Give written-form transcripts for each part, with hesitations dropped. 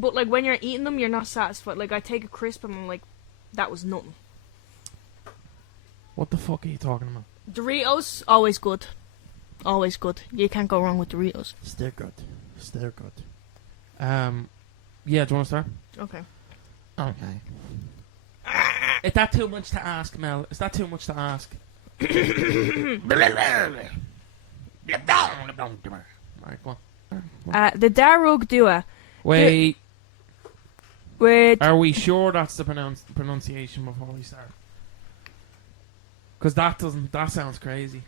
but like when you're eating them, you're not satisfied. Like I take a crisp and I'm like, that was nothing. What the fuck are you talking about? Doritos, always good. Always good. You can't go wrong with Doritos. Still good. Still good. Yeah, do you want to start? Okay. Okay. Is that too much to ask, Mel? Is that too much to ask? Right, go on. The Darug Dua. Wait, With are we sure that's the pronunciation before we start? Because that sounds crazy.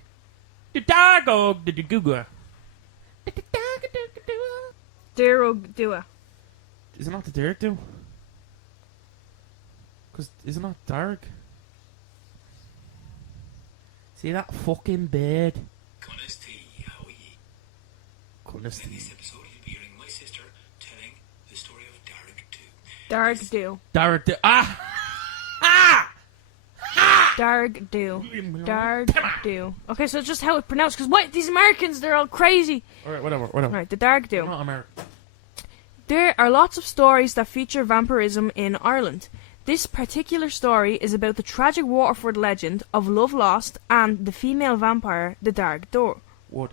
The Darug Dua. Darug Dua. Is it not the Derek do? Because is it not dark? See that fucking bird? In this episode, you'll be hearing my sister telling the story of Darug Do. Dark do. Ah! Darug Do. Darug Do. Okay, so it's just how it's pronounced. Because what? These Americans, they're all crazy. Alright, whatever. Right, the Darug Do. I'm not American. There are lots of stories that feature vampirism in Ireland. This particular story is about the tragic Waterford legend of love lost and the female vampire, the Dark Door. Wood.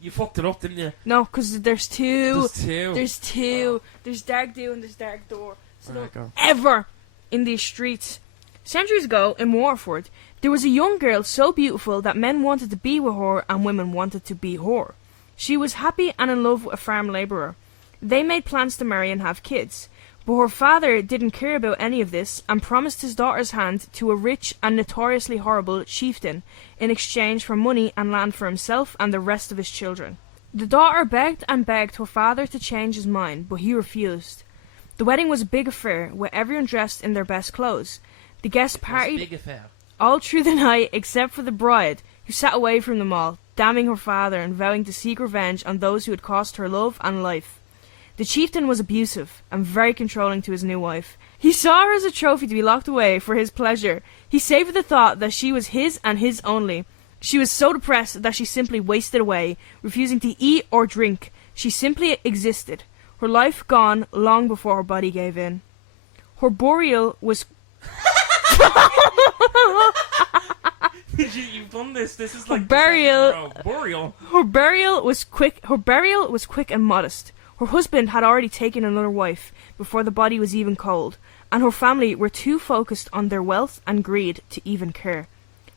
You fucked it up, didn't you? No, because there's two. There's two. There's two. There's Dark Do and there's Dark Door. So Alright, don't go. ever in these streets. Centuries ago, in Waterford, there was a young girl so beautiful that men wanted to be with her and women wanted to be her. She was happy and in love with a farm labourer. They made plans to marry and have kids. But her father didn't care about any of this and promised his daughter's hand to a rich and notoriously horrible chieftain in exchange for money and land for himself and the rest of his children. The daughter begged and begged her father to change his mind, but he refused. The wedding was a big affair, with everyone dressed in their best clothes. The guests partied Big affair. all through the night except for the bride, who sat away from them all, damning her father and vowing to seek revenge on those who had cost her love and life. The chieftain was abusive and very controlling to his new wife. He saw her as a trophy to be locked away for his pleasure. He savoured the thought that she was his and his only. She was so depressed that she simply wasted away, refusing to eat or drink. She simply existed, her life gone long before her body gave in. Her burial was... You've done this. This is like burial. Burial. Her burial was quick and modest. Her husband had already taken another wife before the body was even cold, and her family were too focused on their wealth and greed to even care.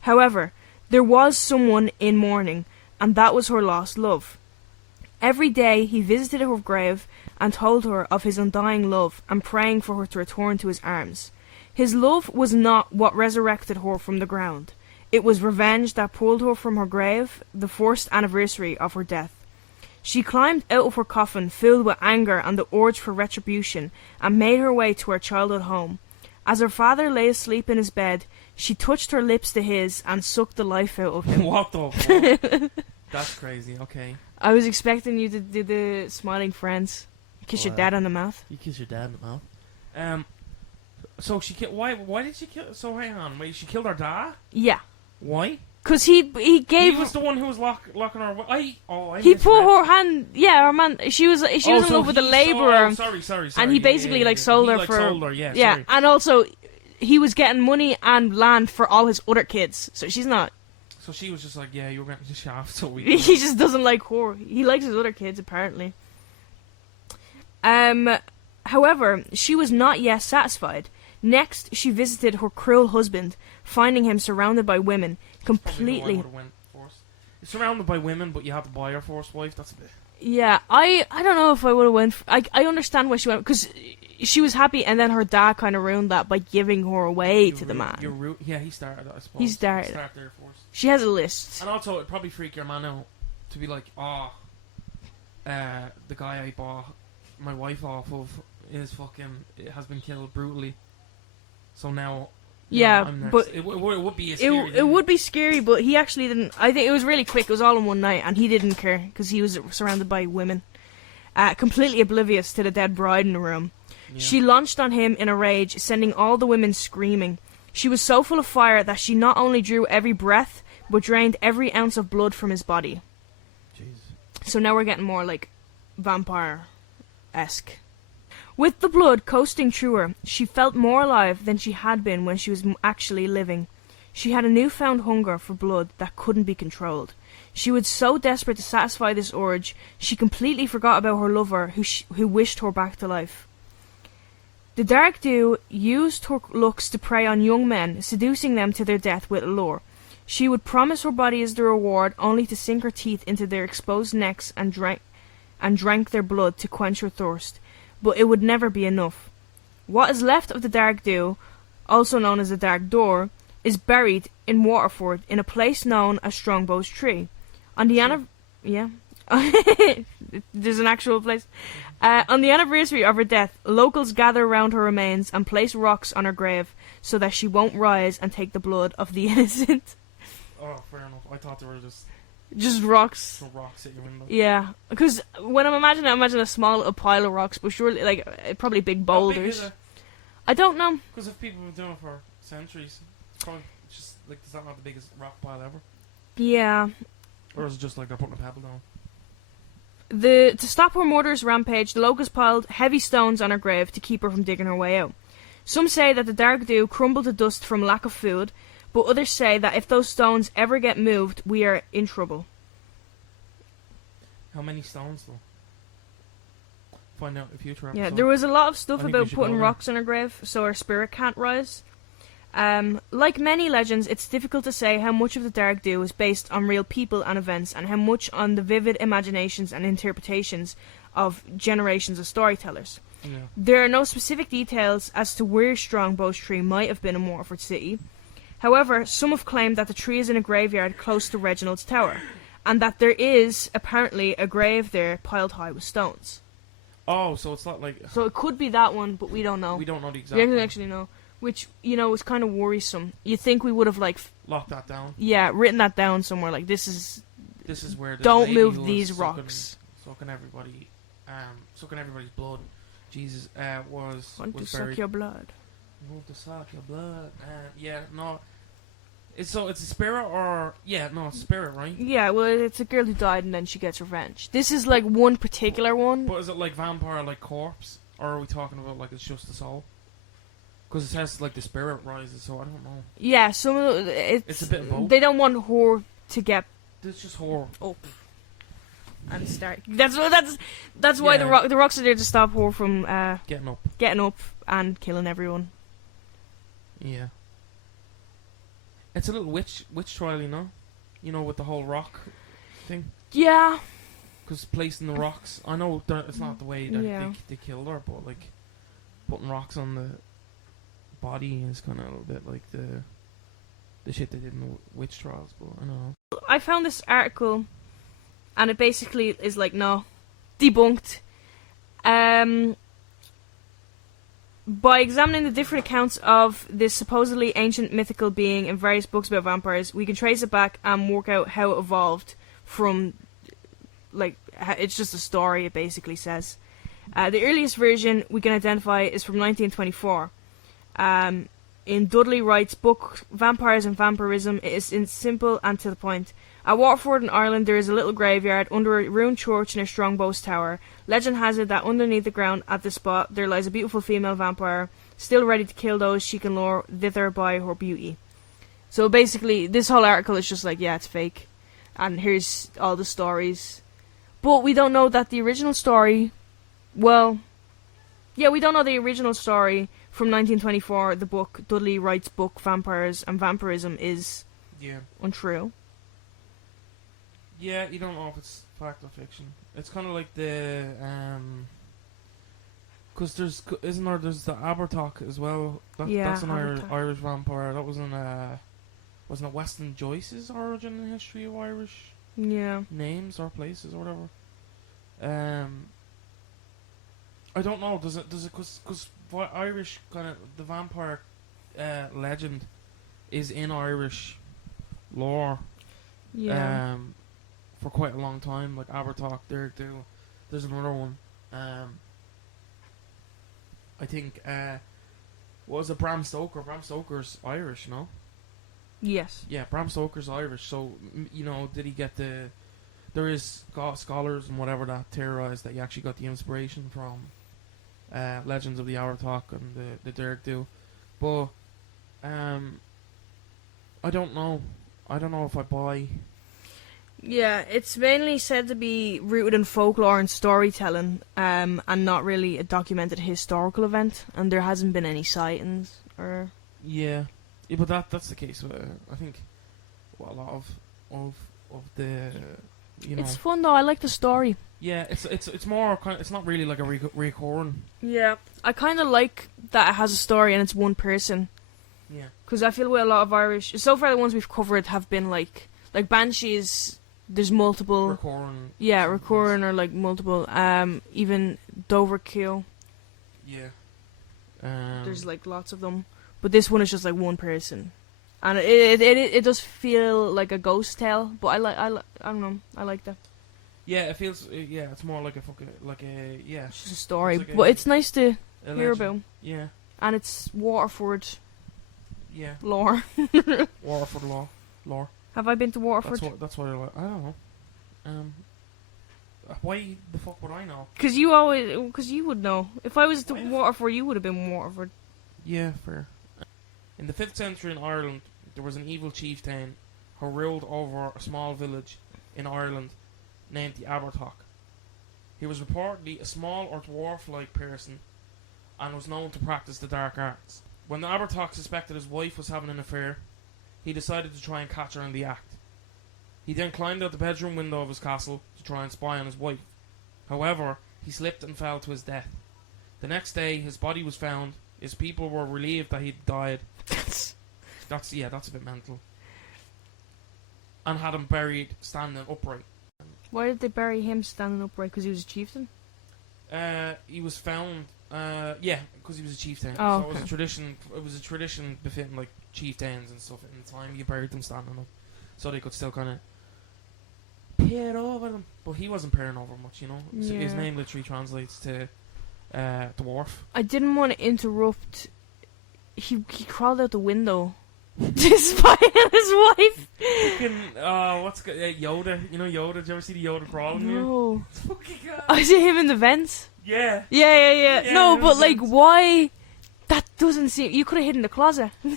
However, there was someone in mourning, and that was her lost love. Every day he visited her grave and told her of his undying love and praying for her to return to his arms. His love was not what resurrected her from the ground. It was revenge that pulled her from her grave, the first anniversary of her death. She climbed out of her coffin filled with anger and the urge for retribution and made her way to her childhood home. As her father lay asleep in his bed, she touched her lips to his and sucked the life out of him. What the fuck? That's crazy, okay. I was expecting you to do the smiling friends. Kiss your Wow. dad on the mouth. You kiss your dad in the mouth. So she killed... Why did she kill... So hang on, wait, she killed her dad? Yeah. Why? Because he gave... He was the one who was locking her... I He put misread. her hand... Yeah, her man... She was in so love with a he labourer. Sorry. And he basically sold her for... sold her, yeah, yeah, sorry. and also he was getting money and land for all his other kids. So she's not... So she was just like, yeah, you were getting the shaft, so we... He just doesn't like her. He likes his other kids, apparently. However, she was not yet satisfied. Next, she visited her cruel husband, finding him surrounded by women, completely... You're surrounded by women, but you have to buy her first wife. That's a bit... Yeah, I don't know if I would have went... I understand why she went, because she was happy, and then her dad kind of ruined that by giving her away to the man. Yeah, he started it, I suppose. He started. Start there first. She has a list. And also, it'd probably freak your man out to be like, the guy I bought my wife off of has been killed brutally. So now... Yeah, I'm next. but it would be a scary it would be scary, but he actually didn't. I think it was really quick. It was all in one night, and he didn't care because he was surrounded by women, completely oblivious to the dead bride in the room. Yeah. She launched on him in a rage, sending all the women screaming. She was so full of fire that she not only drew every breath, but drained every ounce of blood from his body. Jeez. So now we're getting more like vampire esque. With the blood coasting through her, she felt more alive than she had been when she was actually living. She had a newfound hunger for blood that couldn't be controlled. She was so desperate to satisfy this urge, she completely forgot about her lover who wished her back to life. The Dark Dew used her looks to prey on young men, seducing them to their death with a lure. She would promise her body as the reward, only to sink her teeth into their exposed necks and drank their blood to quench her thirst. But it would never be enough. What is left of the Dark Dew, also known as the Dark Door, is buried in Waterford in a place known as Strongbow's Tree. On the there's an actual place. On the anniversary of her death, locals gather around her remains and place rocks on her grave so that she won't rise and take the blood of the innocent. Oh, fair enough. I thought they were just rocks. some rocks at your window. Yeah, because when I'm imagining, I imagine a small little pile of rocks, but surely, like, probably big How big boulders. is it? I don't know. Because if people have been doing it for centuries, it's probably just like, is that not the biggest rock pile ever? Yeah. Or is it just like they're putting a pebble down? To stop her murderous rampage, the locals piled heavy stones on her grave to keep her from digging her way out. Some say that the Dark Dew crumbled to dust from lack of food, but others say that if those stones ever get moved, we are in trouble. How many stones though? Find out in a future episode. Yeah, there was a lot of I stuff think we about should putting go there. rocks on her grave so her spirit can't rise. Like many legends, it's difficult to say how much of the Dark Dew is based on real people and events, and how much on the vivid imaginations and interpretations of generations of storytellers. Yeah. There are no specific details as to where Strongbow's Tree might have been in Waterford City. However, some have claimed that the tree is in a graveyard close to Reginald's Tower, and that there is apparently a grave there piled high with stones. Oh, so it's not like So it could be that one, but we don't know. we don't know the We exact. don't one. actually know. Which, is kind of worrisome. You'd think we would have, Lock that down. written that down somewhere. Like, this is... This is where. This Don't lady move who was these sucking- rocks. Sucking everybody's blood. Jesus, was Want to was suck buried. your blood. Move to suck your blood. Yeah, no. It's a spirit or it's a spirit, right? Yeah, well, it's a girl who died and then she gets revenge. This is, one particular one. But is it like vampire, like corpse, or are we talking about like it's just the soul? Because it says like the spirit rises, so I don't know. Yeah, some of It's a bit of both. They don't want her to get This is just horror. up and start. That's why Yeah. the rocks are there to stop her from Getting up. getting up and killing everyone. Yeah. It's a little witch trial, with the whole rock thing. Yeah, Because placing the rocks, I know it's not the way that Yeah. they killed her, but like putting rocks on the body is kind of a little bit like the shit they did in the witch trials. But I don't know. I found this article, and it basically is no, debunked. By examining the different accounts of this supposedly ancient mythical being in various books about vampires, we can trace it back and work out how it evolved from, it's just a story, it basically says. The earliest version we can identify is from 1924. In Dudley Wright's book, Vampires and Vampirism, it is simple and to the point. At Waterford in Ireland, there is a little graveyard under a ruined church near Strongbow's Tower. Legend has it that underneath the ground at the spot, there lies a beautiful female vampire, still ready to kill those she can lure thither by her beauty. So basically, this whole article is just it's fake. And here's all the stories. But we don't know that the original story... Well... Yeah, we don't know the original story from 1924, the book, Dudley Wright's book, Vampires and Vampirism, is Yeah. untrue. Yeah, you don't know if it's fact or fiction. It's kind of like the because there's the Abertoch as well. That's an Abertoch. Irish vampire. That wasn't wasn't it Weston Joyce's origin and history of Irish Yeah. names or places or whatever. I don't know. Does it because Irish kind of the vampire legend is in Irish lore. Yeah. For quite a long time, like Abertoch, there's another one. I think what was it, Bram Stoker? Bram Stoker's Irish, no? Yes. Yeah, Bram Stoker's Irish. So did he get the there is scholars and whatever that theorize that you actually got the inspiration from Legends of the Abertach and the Derg do, but I don't know. I don't know if I buy. Yeah, it's mainly said to be rooted in folklore and storytelling, and not really a documented historical event, and there hasn't been any sightings or. Yeah, but that's the case. I think a lot of the It's fun though. I like the story. Yeah, it's more kind. It's not really like a recurring. Yeah, I kind of like that it has a story and it's one person. Yeah. Because I feel with a lot of Irish, so far the ones we've covered have been like Banshees. There's multiple. Recurring. Yeah, recurring or like multiple. Even Dover Kill. Yeah. There's like lots of them, but this one is just like one person, and it does feel like a ghost tale. But I don't know. I like that. Yeah, it feels. Yeah, it's more like yeah. It's just a story, It's like but it's nice to a hear legend. about, Yeah. and it's Waterford Yeah. lore. Waterford lore. Have I been to Waterford? That's what I like. I don't know. Why the fuck would I know? Because you would know. If I was to Waterford, you would have been Waterford. Yeah, fair. In the 5th century in Ireland, there was an evil chieftain who ruled over a small village in Ireland named the Abertach. He was reportedly a small or dwarf-like person and was known to practice the dark arts. When the Abertach suspected his wife was having an affair, he decided to try and catch her in the act. He then climbed out the bedroom window of his castle to try and spy on his wife. However, he slipped and fell to his death. The next day, his body was found. His people were relieved that he'd died. That's a bit mental. And had him buried standing upright. Why did they bury him standing upright? Because he was a chieftain? He was found. Yeah, because he was a chieftain. Oh, so it was okay. a tradition. It was a tradition befitting like chieftains and stuff. In the time, you buried them standing up, so they could still kind of peer over them. But he wasn't peering over much, you know. So his Yeah. name literally translates to dwarf. I didn't want to interrupt. He crawled out the window to spy on his wife. Fucking Yoda. You know Yoda. Did you ever see the Yoda crawling here? No. Fucking God. I see him in the vents. Yeah. Yeah. Yeah, No, in but the like, vents. why? That doesn't seem. You could have hid in the closet. You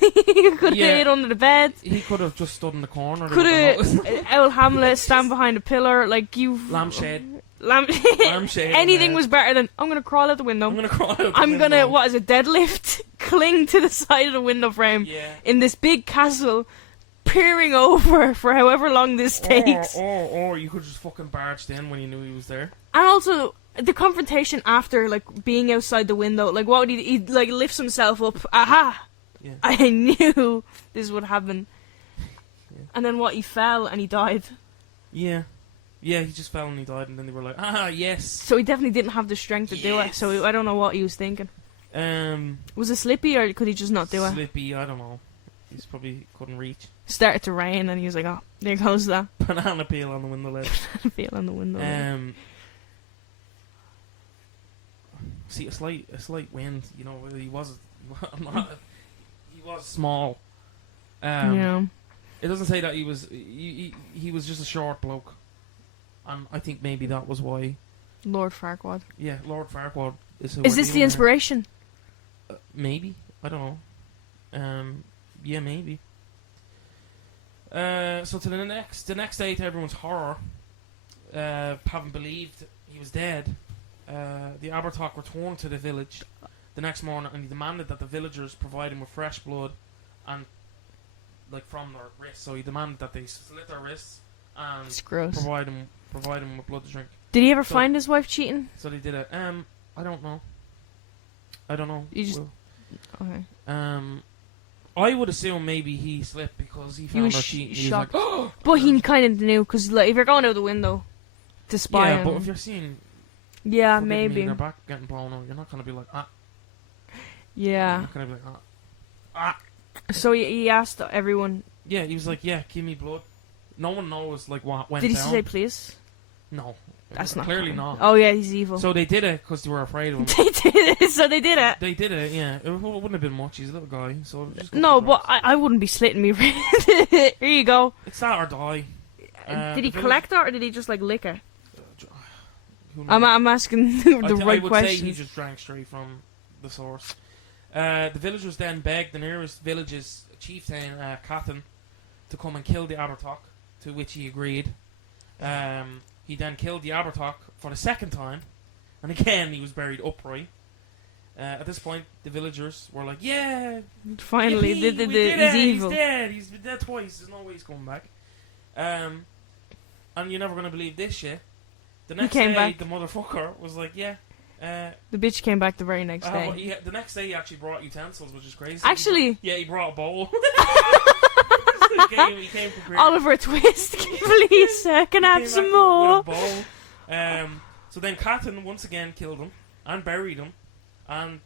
could have Yeah. hid under the bed. He could have just stood in the corner. Could have Owl Hamlet stand behind a pillar like you. Lampshade. Lampshade. Anything was better than I'm gonna crawl out the window. I'm gonna crawl out the I'm window. gonna what is it? Deadlift, cling to the side of the window frame Yeah. in this big castle, peering over for however long this takes. Or you could just fucking barged in when you knew he was there. And also the confrontation after, like being outside the window, like what would he like lifts himself up? Aha! Yeah. I knew this would happen. Yeah. And then what? He fell and he died. Yeah. Yeah, he just fell and he died, and then they were like, yes. So he definitely didn't have the strength to do it. Yes. So I don't know what he was thinking. Was it slippy or could he just not do it? Slippy, I don't know. He's probably couldn't reach. Started to rain and he was like, oh, there goes that. Banana peel on the window ledge. Feel on the window. See, a slight wind. You know, he was small. Yeah. It doesn't say that he was. He was just a short bloke, and I think maybe that was why. Lord Farquaad. Yeah, Lord Farquaad is. Who Is we're this the dealing with. inspiration? Maybe, I don't know. Yeah, maybe. So to the next day, to everyone's horror, having believed he was dead, the Abertach returned to the village the next morning, and he demanded that the villagers provide him with fresh blood, and like from their wrists. So he demanded that they slit their wrists and It's gross. provide him with blood to drink. Did he ever So- find his wife cheating? So they did it. I don't know. You just- Well, Okay. I would assume maybe he slipped because he He found was her cheating. He was shocked. like, oh! But he kind of knew, because like, if you're going out the window to spy Yeah, on but him- if you're seeing Yeah, forgive me, maybe. their back getting blown out, you're not gonna be like, You're Yeah. not gonna be like, So he asked everyone, Yeah, he was like, yeah, give me blood. No one knows like what went did he down. say please? No, That's not clearly fine. not. Oh yeah, he's evil. So they did it because they were afraid of him. They did it, so they did it. They did it, yeah. It wouldn't have been much. He's a little guy, so just No, but I wouldn't be slitting me. Here you go. it's that or die. Did he collect it or did he just like lick it? Who knows? I'm asking the right I would say he question. just drank straight from the source. The villagers then begged the nearest village's chieftain, Cathan, to come and kill the Abertoch, to which he agreed. He then killed the Abertoch for the second time, and again he was buried upright. At this point, the villagers were like, "Yeah, Finally, yippee, we did he's it, evil. He's dead. He's been dead twice. There's no way he's coming back." And you're never gonna believe this shit. The next came day, back. the motherfucker was like, "Yeah." The bitch came back the very next day. The next day he actually brought utensils, which is crazy. Actually, He brought a bowl. he came prepared. Oliver Twist, please, can I He have came some back more? with a bowl. So then Cathan once again killed him and buried him, and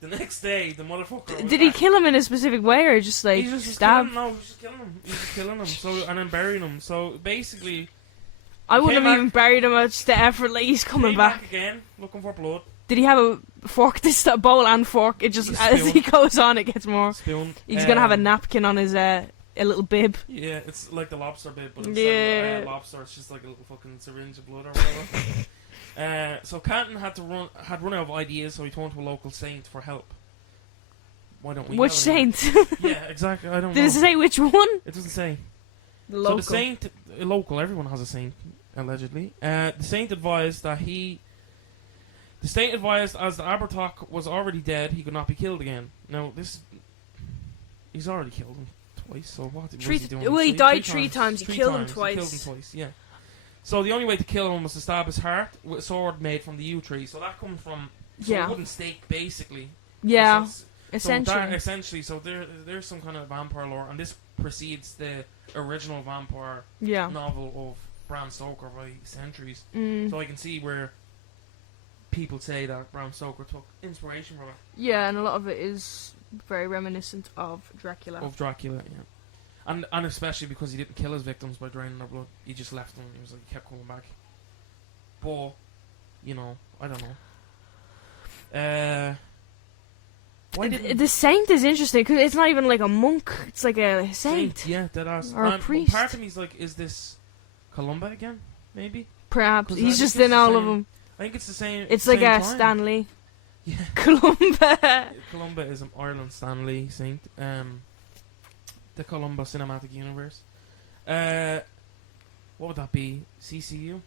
the next day the motherfucker. Was Did he back. kill him in a specific way or just like He just was stab? killing, no, he was just killing him. He was just killing him. So and then burying him. So basically, I wouldn't came have even buried him. It's the effort. Like he's coming came back. again, looking for blood. Did he have a fork? This bowl and fork. It just Just as spoon. he goes on, it gets more. Spoon. He's gonna have a napkin on his a little bib. Yeah, it's like the lobster bit, but instead Yeah. of lobster, it's just like a little fucking syringe of blood or whatever. So Canton had run out of ideas, so he turned to a local saint for help. Why don't we? Which know any- saint? Yeah, exactly. I don't Did know. it say which one? It doesn't say. The So local. the saint, local, everyone has a saint, allegedly. The saint advised that the saint advised as the Abertoch was already dead, he could not be killed again. Now he's already killed him twice. So what? was he doing? Well, he Three died three times. He Three killed him times. He twice. killed him twice. Yeah. So the only way to kill him was to stab his heart with a sword made from the yew tree. So that comes from Yeah. a wooden stake, basically. Yeah. So Essentially. essentially, so there's some kind of vampire lore, and this precedes the original vampire Yeah. novel of Bram Stoker by centuries. Mm. So I can see where people say that Bram Stoker took inspiration from it. Yeah, and a lot of it is very reminiscent of Dracula. Of Dracula, yeah. And especially because he didn't kill his victims by draining their blood. He just left them. He was like, he kept coming back. But, you know, I don't know. Why didn't The saint is interesting because it's not even like a monk; it's like a saint. Yeah, dead ass. Or a priest. Part of me's like, is this Columba again? Maybe. Perhaps 'Cause I he's think just it's in the all of same- them. I think it's the same. It's like same a time. Stanley, Yeah. Columba. Columba is an Ireland Stanley saint. The Columba Cinematic Universe. What would that be? CCU?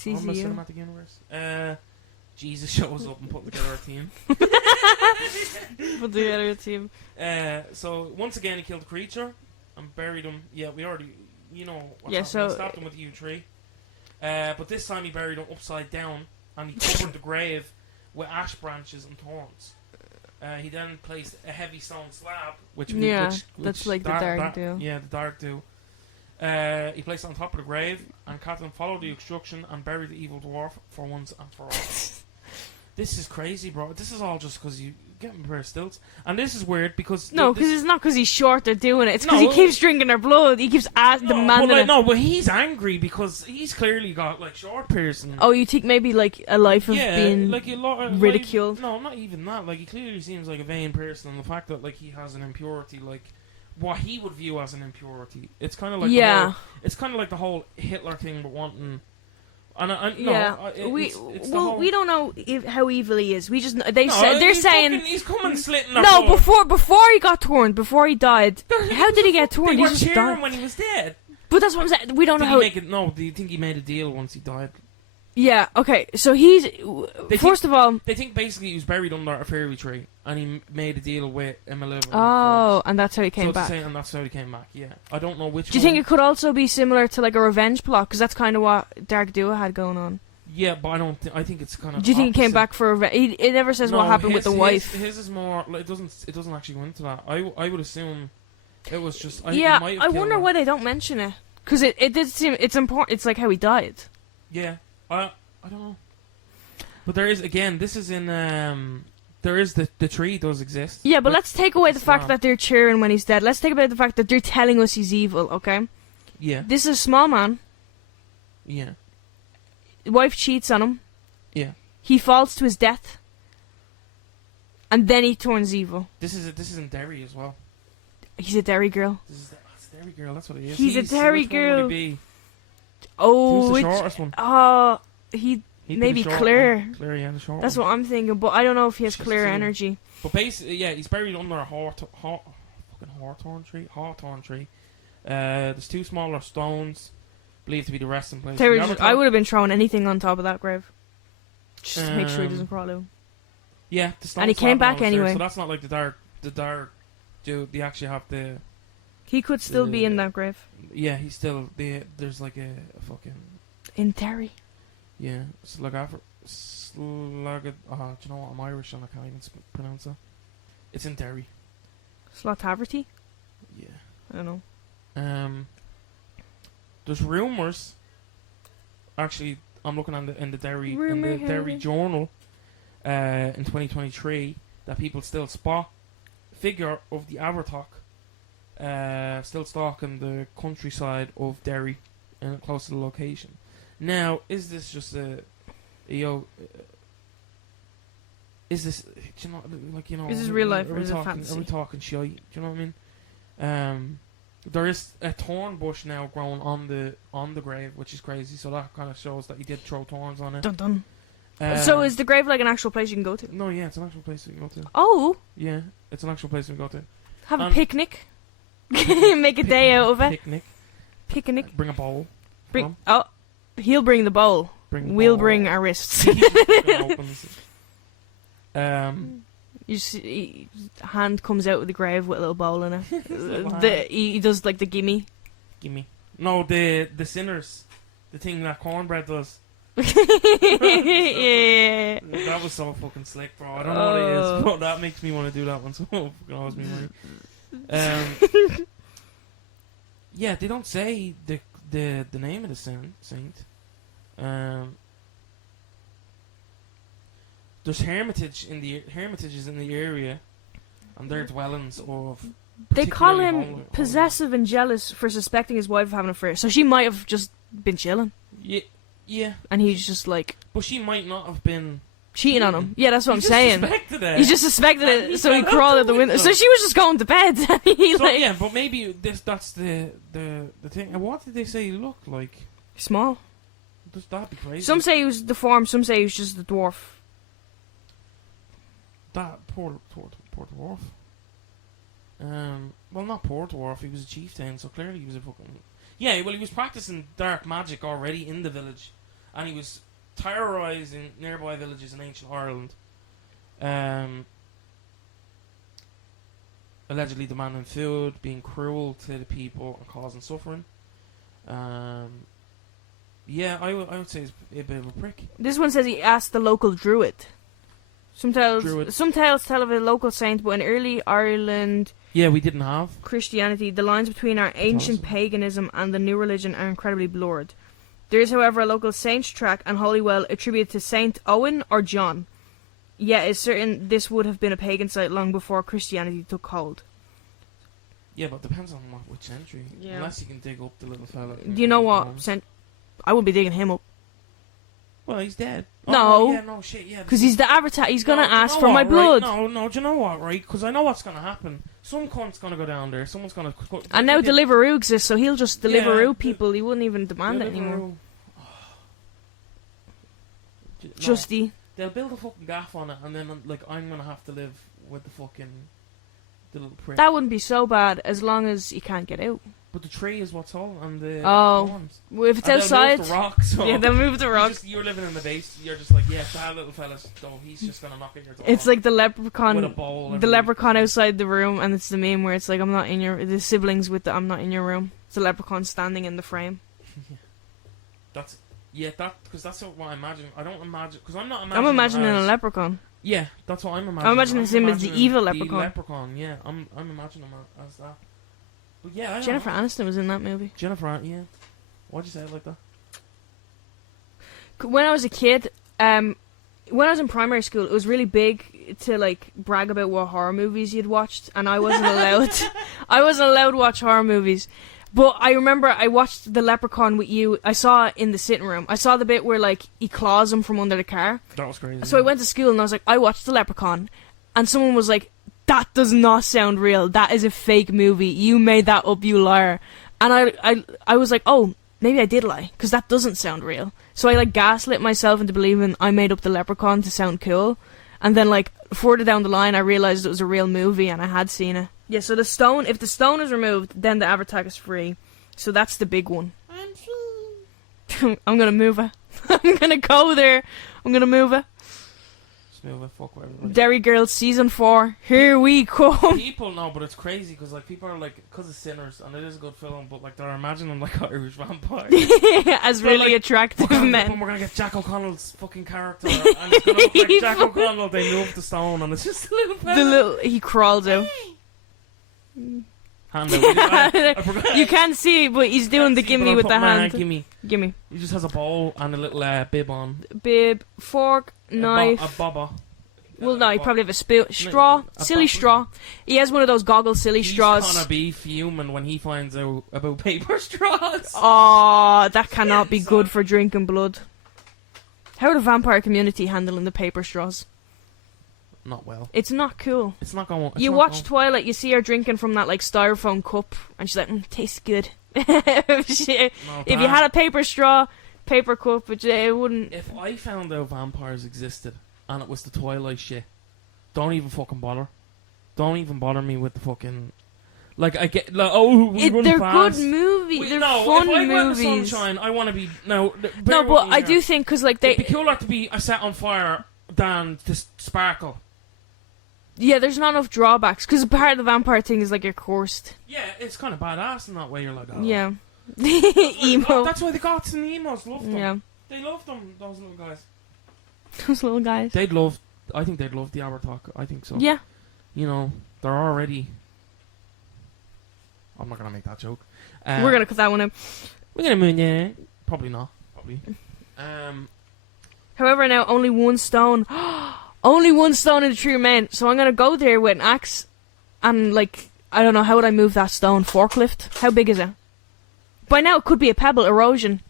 Columba CCU. Cinematic Universe. Jesus shows up and put together a team. Put together a team. So once again, he killed the creature and buried him. Yeah, we already, you know, what Yeah, happened. so- He stabbed him with the yew tree. But this time he buried him upside down and he covered the grave with ash branches and thorns. He then placed a heavy stone slab, which that's like the dark do. Yeah, the dark do. He placed it on top of the grave, and Catherine followed the instruction and buried the evil dwarf for once and for all. This is crazy, bro. This is all just because you get me a pair of stilts, and this is weird because No, because it's not because he's short they're doing it. It's because No. he keeps drinking their blood. He keeps demanding it. but he's angry because he's clearly got like short piercing. Oh, you think maybe like a life of yeah, being like a lot of, ridiculed? Like, no, not even that. Like he clearly seems like a vain person, and the fact that like he has an impurity, like what he would view as an impurity. It's kind of like it's kind of like the whole Hitler thing, but wanting. And we it's the whole, we don't know how evil he is. We just they're he's saying fucking, he's coming slitting. Their no blood. before he got torn, before he died. How did he get torn? They He were just cheering died. when he was dead. But that's what I'm saying. We don't know Did how. he make it? No. Do you think he made a deal once he died? Yeah. Okay. So he's first of all. They think basically he was buried under a fairy tree, and he made a deal with a malevolent Oh, force. and that's how he So came it's back. the same, and that's how he came back. Yeah, I don't know which. Do you think it could also be similar to like a revenge plot? Because that's kind of what Dark Duo had going on. Yeah, but I don't. I think it's kind of. Do you think he came opposite. back for revenge? It never says what happened with the wife. His is more. Like, it doesn't actually go into that. I would assume it was just. He Yeah, might have I killed wonder her. why they don't mention it. Because it did seem it's important. It's like how he died. Yeah, I don't know. But there is again. This is in. There is the tree does exist. Yeah, but let's take away the it's fact not. that they're cheering when he's dead. Let's take away the fact that they're telling us he's evil. Okay, Yeah. this is a small man. Yeah. Wife cheats on him. Yeah. He falls to his death, and then he turns evil. This is in Derry as well. He's a Derry girl. This is Derry girl. That's what he is. He's a Derry which one would he girl. be? Oh, Who's the which, shortest one? he He'd be maybe the short Claire. one. Claire, yeah, the short That's one. what I'm thinking, but I don't know if he has She's clear too- energy. But basically, yeah, he's buried under a fucking hawthorn tree. There's 2 smaller stones, believed to be the resting place. Terry, You ever I thought- would have been throwing anything on top of that grave, just to make sure he Um, doesn't crawl out. Yeah, the stones And he came slapping back on the stairs, anyway. So that's not like the dark dude. They actually have the. He could still be in that grave Yeah, he's still there's like a fucking in Derry. yeah do you know what, I'm Irish and I can't even pronounce that. It's in Derry. Slothaverty? Yeah. I don't know. There's rumours. Actually, I'm looking in the Derry Rumour Derry has it. Journal in 2023 that people still spot figure of the Abertock still stalking the countryside of Derry and close to the location. Now, is this just is this, do you know, like, you know, Is this real life or are we is it talking, fantasy? Are we talking shite? Do you know what I mean? There is a thorn bush now growing on the grave, which is crazy. So that kind of shows that he did throw thorns on it. Dun dun. So Um, is the grave like an actual place you can go to? no, yeah, it's an actual place you can go to. Oh, Yeah, it's an actual place you can go to. have a Um, picnic. Make a day out of it. Picnic. Picnic. Bring a bowl. Bring. Oh, he'll bring the bowl. Bring the We'll bowl. bring our wrists. He just fucking opens it. You see, hand comes out of the grave with a little bowl in it. Little He does like the gimme. Gimme. No, the sinners. The thing that cornbread does. Yeah. That was so fucking slick, bro. I don't know what it is, but that makes me want to do that one. So fucking owes me money. Yeah, they don't say the name of the saint. There's hermitages in the area, and their dwellings of. They call particularly him holy- possessive and jealous for suspecting his wife of having an affair. So she might have just been chilling, Yeah, and he's just like but she might not have been. cheating on him. Yeah, that's what He I'm just saying. suspected it. He just suspected And it, he so he fell out crawled the out the window. window. So she was just going to bed. And he So like yeah, but maybe that's the thing. And what did they say he looked like? small. That'd be crazy. Some say he was deformed. Some say he was just the dwarf. That poor dwarf. Well, not poor dwarf. He was a chieftain, so clearly he was a fucking. Yeah, well, he was practicing dark magic already in the village, and he was terrorizing nearby villages in ancient Ireland. Allegedly demanding food, being cruel to the people, and causing suffering. Yeah, I would say he's a bit of a prick. This one says he asked the local druid. Druid. Some tales tell of a local saint, but in early Ireland Yeah, we didn't have. Christianity, the lines between our ancient awesome. paganism and the new religion are incredibly blurred. There is, however, a local saint's track and holy well attributed to Saint Owen or John. Yet it's certain this would have been a pagan site long before Christianity took hold. Yeah, but depends on which century. Yeah. Unless you can dig up the little fella. Do you know what? I wouldn't be digging him up. Well, he's dead. No. Yeah, no, shit, yeah. Because he's the avatar. He's going to No, do you ask know for my what, blood. Right? No, do you know what, right? Because I know what's going to happen. Some cunt's going to go down there. Someone's going to... And now Deliveroo exists, so he'll just Yeah, Deliveroo people. He wouldn't even demand it anymore. Justy. They'll build a fucking gaff on it, and then, like, I'm going to have to live with the fucking... The little prick. That wouldn't be so bad as long as you can't get out. But the tree is what's all, and the... Oh. thorns. Well, if it's And they'll outside... move the rock, so... Yeah, they'll move the rock. You're living in the base, you're just like, yeah, that little fella's... though, he's just going to knock at your door. It's like the with a leprechaun... bowl. The every leprechaun week. outside the room, and it's the meme where it's like, I'm not in your... The siblings with the I'm not in your room. It's the leprechaun standing in the frame. That's... Yeah, because that's what I imagine. I don't imagine... Because I'm not imagining... I'm imagining as- a leprechaun. Yeah, that's what I'm imagining. I'm imagining him as the imagining evil the leprechaun. leprechaun, yeah. I'm imagining him as that. But yeah, I don't Jennifer know. Aniston was in that movie. Jennifer, yeah. Why'd you say it like that? When I was a kid, when I was in primary school, it was really big to like brag about what horror movies you'd watched, and I wasn't allowed. I wasn't allowed to watch horror movies. But I remember I watched The Leprechaun with you. I saw it in the sitting room. I saw the bit where like he claws him from under the car. That was crazy. So I went to school and I was like, I watched The Leprechaun, and someone was like, that does not sound real. That is a fake movie. You made that up, you liar. And I was like, oh, maybe I did lie, because that doesn't sound real. So I like gaslit myself into believing I made up the leprechaun to sound cool. And then like further down the line, I realized it was a real movie and I had seen it. Yeah, so the stone, if the stone is removed, then the Avertag is free. So that's the big one. I'm free. I'm gonna move it. I'm gonna go there. I'm gonna move it. Just move it. Fuck with everybody. Derry Girls season 4. Here we come. People know, but it's crazy because like people are like, because of Sinners, and it is a good film, but like they're imagining like Irish vampires. As They're really like, attractive We're men. gonna get Jack O'Connell's fucking character, and it's gonna look like Jack O'Connell. They move the stone, and it's just a little fella. He crawls out. Hand out. I forgot. You can't see, but he's doing the See, gimme but with I'll the put my hand. Gimme. Gimme. He just has a bowl and a little bib on. Bib, fork, knife. A bobber. Well, no, he probably have a spoon. Straw. a Silly bobber. straw. He has one of those goggle silly He's straws. gonna be fuming when he finds out about paper straws. Oh, that cannot be good for drinking blood. How are the vampire community handling the paper straws? Not well. It's not cool. It's not going. You watch Twilight, you see her drinking from that like styrofoam cup, and she's like, tastes good. If you had a paper straw, paper cup, it wouldn't. If I found out vampires existed and it was the Twilight shit, don't even fucking bother. Don't even bother me with the fucking. Like I get, like, oh, we run they're fast. good movies. They're no, fun if I went movies. to Sunshine, I want to be No, but I do think because like It'd be cooler to be set on fire than to sparkle. yeah, there's not enough drawbacks because part of the vampire thing is like you're cursed. Yeah, it's kind of badass in that way. You're like, oh. Yeah, Emo. emo. That's why the goths and the emos love them. Yeah, They love them, those little guys. those little guys. They'd love. I think they'd love the Abertalk. I think so. Yeah, You know, they're already. I'm not gonna make that joke. we're gonna cut that one out. We're gonna move. Yeah, probably not. Probably. However, now only one stone. Only one stone in the tree remain. So I'm gonna go there with an axe, and like I don't know how would I move that stone. Forklift. How big is it? By now it could be a pebble. Erosion.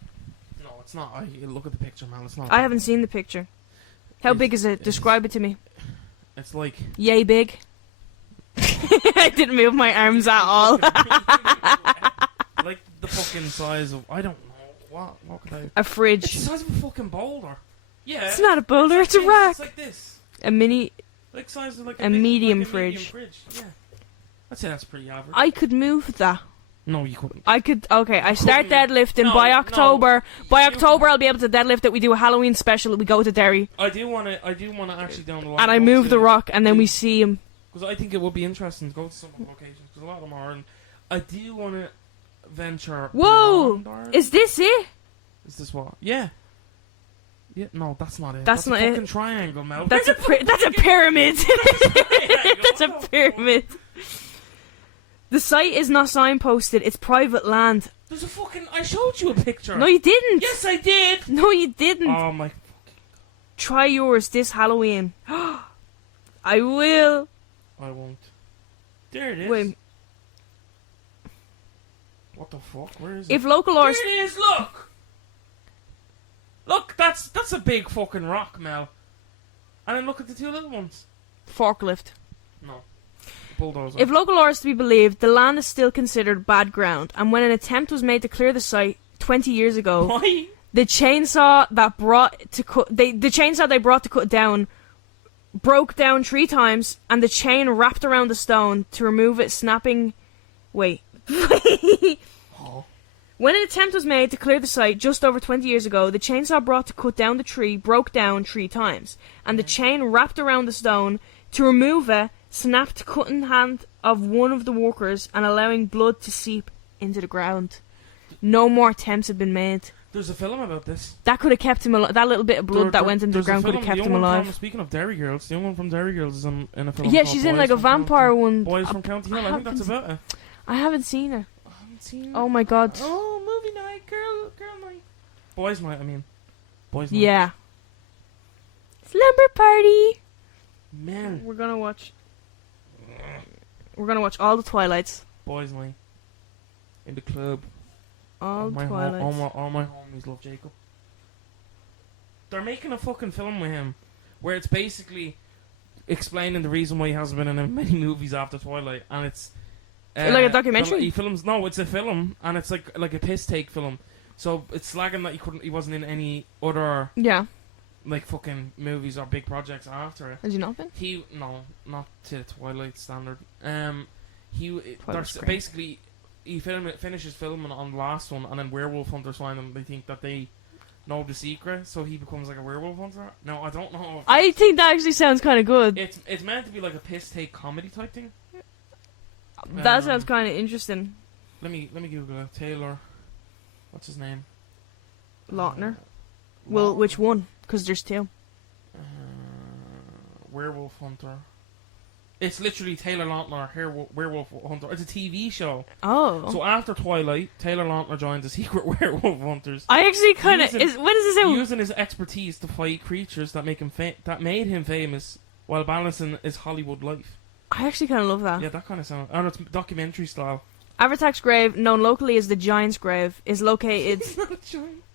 No, it's not. Look at the picture, man. It's not. I haven't seen the picture. How It's- big is it? Describe it to me. It's like. Yay big. I didn't move my arms at all. Like the fucking size of. I don't know. What could I. A It's fridge. the size of a fucking boulder. Yeah. It's not a boulder. It's a like rack. It's like this. A mini. Like size of like A big, medium like a medium fridge. fridge. Yeah. I'd say that's pretty average. I could move that. No, you couldn't. I could. Okay, I start couldn't. deadlifting No, by no. October. By You- October, I'll be able to deadlift it. We do a Halloween special. We go to Derry, I do want to actually down the line. and I move the rock, and then we see him. Because I think it would be interesting to go to some of the locations, because a lot of them are, and I do want to venture. Whoa! beyond Ireland. Is this it? Is this what? Yeah. Yeah, no, that's not it. That's not a it. fucking triangle, Mel. That's a that's a pyramid. That's a pyramid. The site is not signposted. It's private land. There's a fucking. I showed you a picture. No, you didn't. Yes, I did. No, you didn't. Oh my. Try yours this Halloween. I will. I won't. There it is. Wait. What the fuck? Where is it? If local There or it is. Look. Look, that's a big fucking rock, Mel. And then look at the two little ones. forklift. No. Bulldozer. If local law is to be believed, the land is still considered bad ground, and when an attempt was made to clear the site 20 years ago, Why? the chainsaw that brought to cut the chainsaw they brought to cut down broke down 3 times, and the chain wrapped around the stone to remove it, snapping. Wait. Oh. When an attempt was made to clear the site just over 20 years ago, the chainsaw brought to cut down the tree broke down 3 times, and the chain wrapped around the stone to remove it snapped cutting hand of one of the workers and allowing blood to seep into the ground. No more attempts have been made. There's a film about this. That could have kept him alive. That little bit of blood that went into the There's a ground could have film, kept the him young one alive. From, speaking of Derry Girls, the young one from Derry Girls is in a film. Yeah, called she's in Boys like a from vampire County, one. Boys from County Hill. I think that's about it. I haven't seen her. I haven't seen it. Oh my god. Oh, movie night, girl night. Boys night, I mean. Boys night. Yeah. Slumber party. Man. We're gonna watch all the Twilights. Boys night. In the club. All my Twilights. all my homies love Jacob. They're making a fucking film with him where it's basically explaining the reason why he hasn't been in many movies after Twilight, and it's Like a documentary? He films no, it's a film, and it's like a piss take film. So it's slagging that he wasn't in any other Yeah. like fucking movies or big projects after it. Has he not been? Not to Twilight standard. Twilight's great. Basically he finishes filming on the last one, and then werewolf hunters find him. They think that they know the secret, so he becomes like a werewolf hunter. No, I don't know. I think that actually sounds kind of good. It's meant to be like a piss take comedy type thing. That sounds kind of interesting. Let me Google it. Taylor, what's his name? Lautner. Well, Lautner. which one? Because there's two. Werewolf Hunter. It's literally Taylor Lautner, Werewolf Hunter. It's a TV show. Oh. So after Twilight, Taylor Lautner joins the secret werewolf hunters, I actually kind of... Using- What does it say? using his expertise to fight creatures that make him that made him famous while balancing his Hollywood life. I actually kind of love that. Yeah, that kind of sounds. And it's documentary style. Avertak's grave, known locally as the Giant's Grave, is located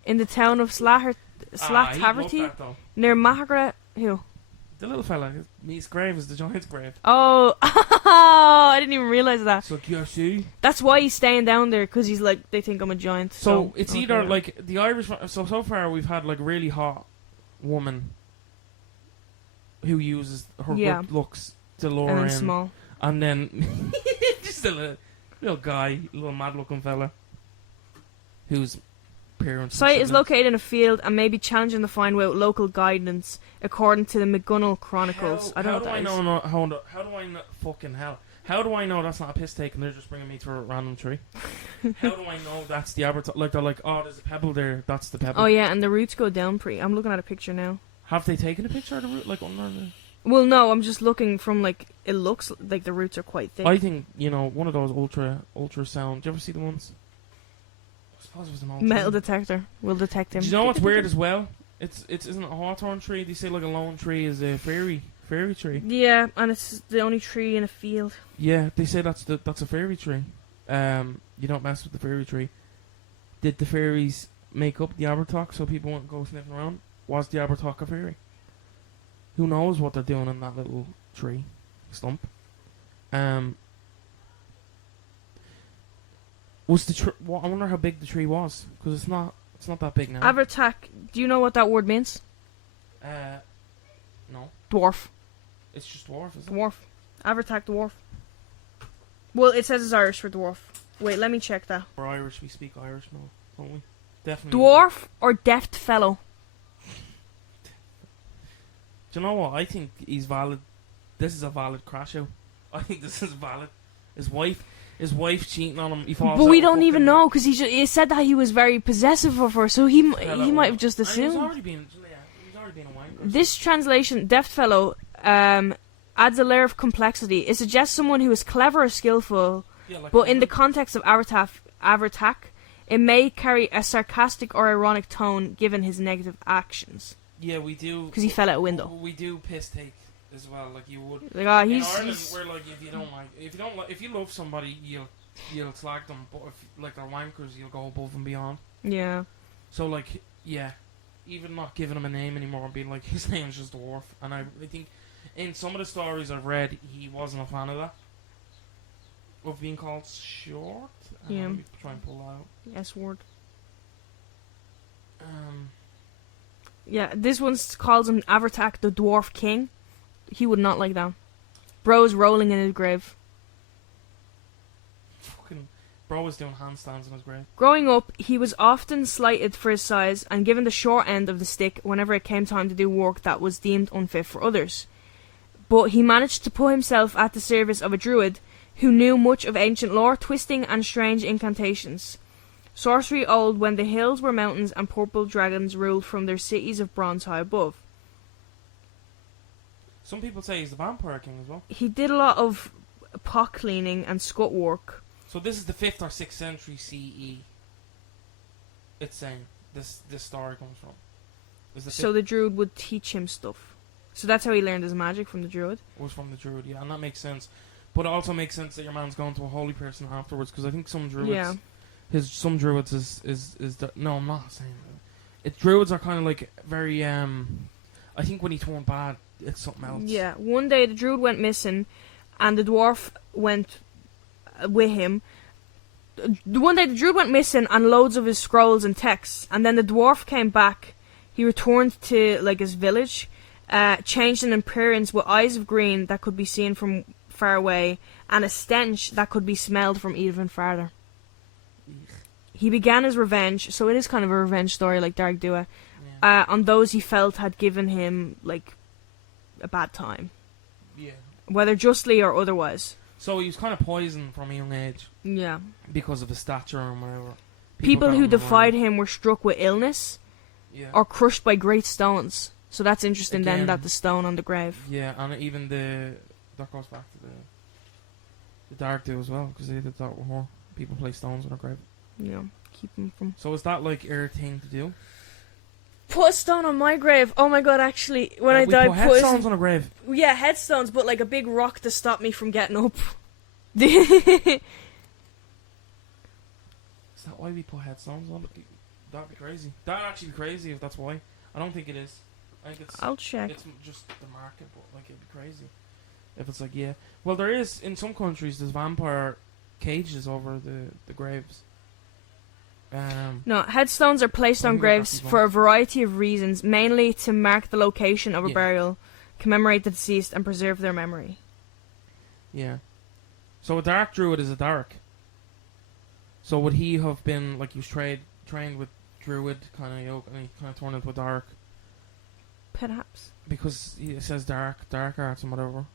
in the town of He'd love Slaghtaverty, that, though. near Mahara... Who? The little fella, his grave is the giant's grave. Oh, I didn't even realize that. It's like, yeah, see? That's why he's staying down there, because he's like, they think I'm a giant. So it's okay. either like the Irish. So far we've had like really hot woman who uses her Yeah. good looks to lure And then in, small. and then just a little guy, little mad looking fella, whose parents. Site is located in a field and may be challenging to find out local guidance, according to the McGunnell Chronicles. I don't know what that is. How do I know? Fucking hell! How do I know that's not a piss take and they're just bringing me to a random tree? How do I know that's the Aberta? Like they're like, oh, there's a pebble there. That's the pebble. Oh yeah, and the roots go down pretty. I'm looking at a picture now. Have they taken a picture of the root? Like under the... Well, no, I'm just looking from like, it looks like the roots are quite thick. I think, one of those ultrasound. Do you ever see the ones? I suppose it was an ultrasound. detector. Metal detector will detect him. Do you know what's weird as well? It's isn't it a hawthorn tree? They say like a lone tree is a fairy tree. Yeah, and it's the only tree in a field. Yeah, they say that's a fairy tree. You don't mess with the fairy tree. Did the fairies make up the Abertock so people won't go sniffing around? Was the Abertock a fairy? Who knows what they're doing in that little tree stump? Was the I wonder how big the tree was, because it's not that big now. Avertak, do you know what that word means? No, Dwarf. it's just dwarf, isn't it? Dwarf. Avertak dwarf. Well, it says it's Irish for dwarf. Wait, let me check that. We're Irish, we speak Irish now, don't we? Definitely. Dwarf or deft fellow? Do you know what? I think he's valid. This is a valid crash out. I think this is valid. His wife cheating on him. He falls But out we of don't even fucking- know, because he said that he was very possessive of her, so he Hello. might have just And He's assumed. already been a wanker. This translation, deft fellow, adds a layer of complexity. It suggests someone who is clever or skillful, Yeah, like but in the context of Avertak, it may carry a sarcastic or ironic tone given his negative actions. yeah, we do. Because he fell out a window. We do piss take as well. Like you would. Like, ah, In he's Ireland, we're like, if you love somebody, you'll slag them. But if like they're wankers, you'll go above and beyond. yeah. So like, yeah, even not giving him a name anymore and being like his name's just Dwarf. And I think in some of the stories I've read, he wasn't a fan of that. Of being called short. Yeah. Let me try and pull that out. S word. Um, Yeah, this one calls him Avertak the Dwarf King. He would not like that. Bro's rolling in his grave. fucking bro was doing handstands in his grave. Growing up, he was often slighted for his size and given the short end of the stick whenever it came time to do work that was deemed unfit for others. But he managed to put himself at the service of a druid who knew much of ancient lore, twisting and strange incantations. Sorcery old when the hills were mountains and purple dragons ruled from their cities of bronze high above. Some people say he's the vampire king as well. He did a lot of pot cleaning and scut work. So this is the 5th or 6th century CE. It's saying this story comes from. Is the So the druid would teach him stuff. So that's how he learned his magic, from the druid. was from the druid, yeah, and that makes sense. But it also makes sense that your man's going to a holy person afterwards, because I think some druids, Yeah. some druids is no, I'm not saying that. Druids are kind of like very I think when he turned bad, it's something else. Yeah, one day the druid went missing, and the dwarf went with him. One day the druid went missing and loads of his scrolls and texts, and then the dwarf came back. He returned to like his village, changed in appearance with eyes of green that could be seen from far away, and a stench that could be smelled from even farther. He began his revenge, so it is kind of a revenge story like Dark Dua, on those he felt had given him like a bad time, Yeah. whether justly or otherwise. So he was kind of poisoned from a young age Yeah. because of his stature and whatever. People got who him defied around. him were struck with illness Yeah. or crushed by great stones. So that's interesting then, Again- that the stone on the grave. Yeah, and even that goes back to the Dark Dew as well, because they did that with her. People place stones on her grave. Yeah, keep him from... So is that like your thing to do? Put a stone on my grave. Oh my god, actually, when I We die, put put headstones on a grave. Yeah, headstones, but like a big rock to stop me from getting up. I'll Is that why we put headstones on? That'd be crazy. That'd actually be crazy if that's why. I don't think it is. I think it's check. it's just the market, but like it'd be crazy if it's like, yeah. Well, there is in some countries there's vampire cages over the graves. No, headstones are placed I on think graves that's for a variety of reasons, mainly to mark the location of a Yeah. burial, commemorate the deceased, and preserve their memory. Yeah. So a dark druid is a dark. So would he have been like he was trained with druid kind of yoke, and he kind of turned into a dark Perhaps. because it says dark arts and whatever.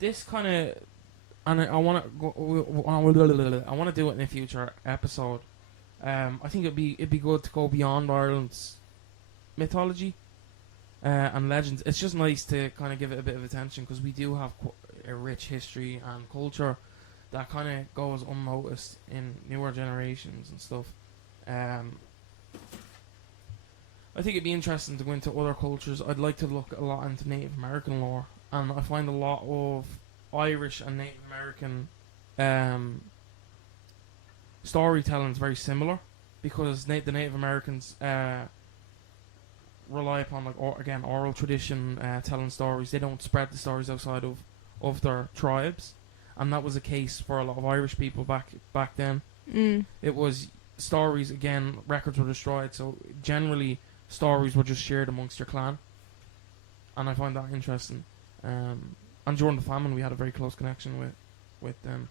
This kind of, and I want to go. I want to do it in a future episode. I think it'd be good to go beyond Ireland's mythology and legends. It's just nice to kind of give it a bit of attention because we do have a rich history and culture that kind of goes unnoticed in newer generations and stuff. I think it'd be interesting to go into other cultures. I'd like to look a lot into Native American lore, and I find a lot of Irish and Native American storytelling is very similar because the Native Americans rely upon like oral tradition, telling stories. They don't spread the stories outside of their tribes, and that was the case for a lot of Irish people back then. It was stories, again, records were destroyed, so generally stories were just shared amongst your clan, and I find that interesting. And during the famine we had a very close connection with them.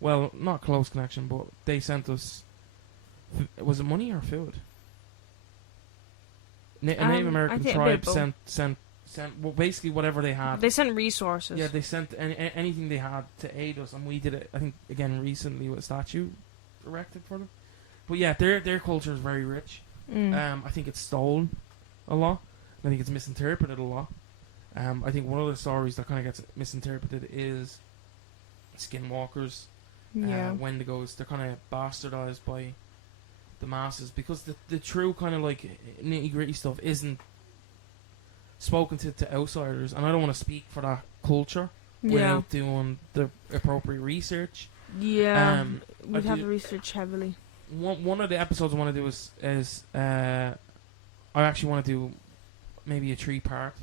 Well, not close connection, but they sent us was it money or food? A Native I American think a bit tribe of both. sent well, basically whatever they had. They sent resources. Yeah, they sent anything they had to aid us, and we did it. I think again recently with a statue erected for them. But yeah, their culture is very rich. I think it's stolen a lot. I think it's misinterpreted a lot. I think one of the stories that kind of gets misinterpreted is skinwalkers, Yeah. Wendigos. They're kind of bastardized by the masses because the true kind of like nitty gritty stuff isn't spoken to outsiders, and I don't want to speak for that culture Yeah. without doing the appropriate research. Yeah. I We'd have do- to research heavily. One of the episodes I want to do is I actually want to do maybe a 3-part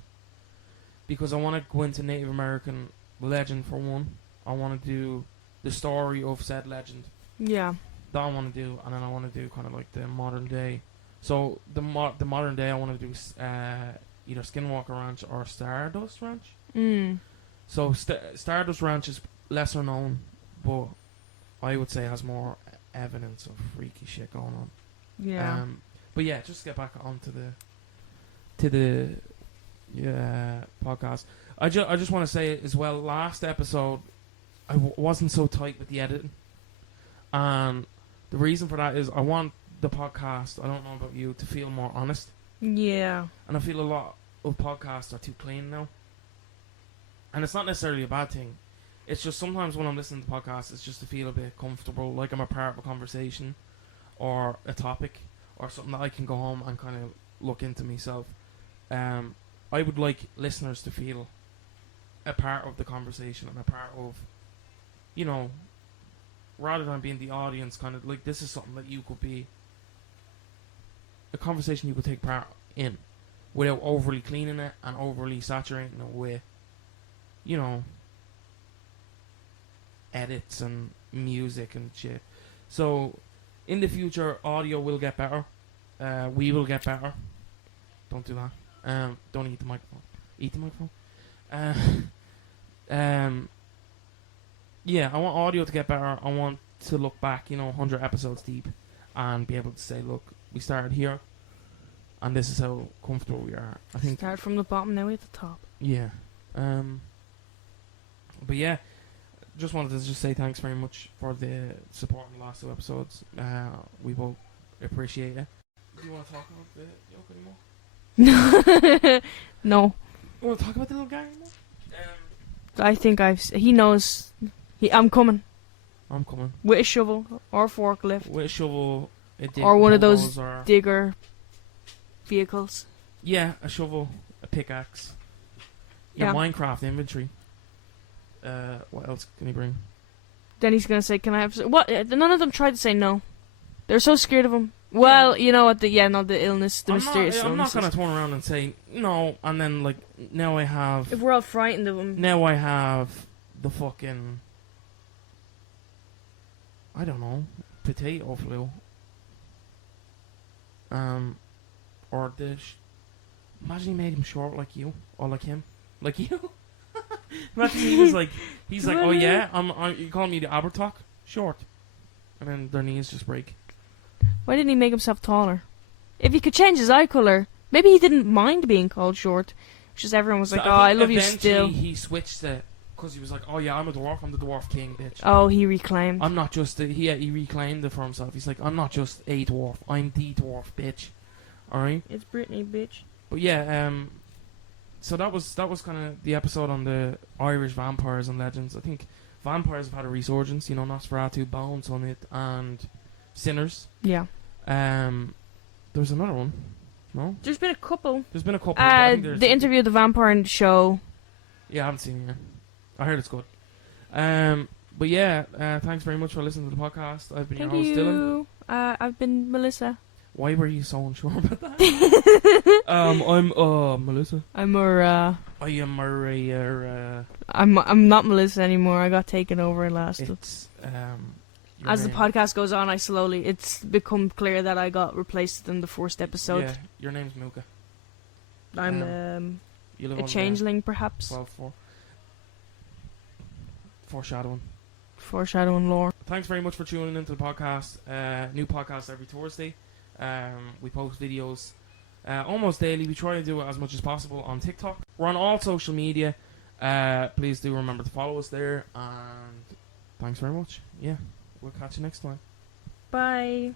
because I want to go into Native American legend for one. I want to do the story of said legend. Yeah. That I want to do, and then I want to do kind of like the modern day. So the modern day I want to do either Skinwalker Ranch or Stardust Ranch. So Stardust Ranch is lesser known, but I would say has more evidence of freaky shit going on. Yeah. But yeah, just to get back onto the podcast. I just want to say as well. Last episode, I wasn't so tight with the editing, and the reason for that is I want the podcast. I don't know about you, to feel more honest, Yeah. and I feel a lot of podcasts are too clean now, and it's not necessarily a bad thing. It's just sometimes when I'm listening to podcasts, it's just to feel a bit comfortable, like I'm a part of a conversation or a topic or something that I can go home and kind of look into myself. I would like listeners to feel a part of the conversation and a part of, you know, rather than being the audience, kind of like this is something that you could be, a conversation you could take part in without overly cleaning it and overly saturating it with, you know, edits and music and shit. So, in the future, audio will get better. We will get better. Don't do that. Don't eat the microphone. Eat the microphone. Yeah, I want audio to get better. I want to look back, 100 episodes deep, and be able to say, look, we started here, and this is how comfortable we are. I think. Start from the bottom, now we're at the top. Yeah. But yeah, just wanted to just say thanks very much for the support in the last 2 episodes. We both appreciate it. Do you want to talk about the yoke anymore? No. You want to talk about the little guy anymore? I think he knows. I'm coming. I'm coming. With a shovel or forklift. With a shovel, Or one of those bulldozer. digger vehicles. Yeah, a shovel, a pickaxe. Yeah. Minecraft inventory. What else can he bring? Then he's gonna say, "Can I have what?" None of them tried to say no. They're so scared of him. Well, you know what? The illness, the mysterious I'm not illness. gonna turn around and say no, and then now I have. If we're all frightened of him, Now I have the fucking. I don't know, potato flu. Or imagine he made him short like you, or like him, like you. Imagine he's like, oh yeah, you calling me the Abertock? Short. And then their knees just break. why didn't he make himself taller? If he could change his eye color, maybe he didn't mind being called short. It's just everyone was like, "Oh, I love you still." Eventually he switched it, because he was like, oh yeah, I'm a dwarf, I'm the dwarf king, bitch. Oh, he reclaimed. I'm not just, he reclaimed it for himself. He's like, I'm not just a dwarf, I'm the dwarf, bitch. Alright? It's Britney, bitch. But yeah, so that was kind of the episode on the Irish vampires and legends. I think vampires have had a resurgence, Nosferatu, Bone Summit, and Sinners. Yeah. There's another one. No? There's been a couple. There's been a couple. But I think there's The interview of the vampire and show. Yeah, I haven't seen it yet. I heard it's good. But yeah, thanks very much for listening to the podcast. I've been Thank your host, Dylan. you. I've been Melissa. Why were you so unsure about that? I'm Melissa. I'm Maria. I am Maria. I'm not Melissa anymore. I got taken over last. It's your As the name. podcast goes on, it's become clear that I got replaced in the first episode. Yeah, your name's Milka. I'm You live a on changeling, perhaps. 12-4. Foreshadowing. Foreshadowing lore. Thanks very much for tuning into the podcast. New podcast every Thursday. We post videos almost daily. We try to do it as much as possible on TikTok. We're on all social media. Please do remember to follow us there. And thanks very much. Yeah, we'll catch you next time. Bye.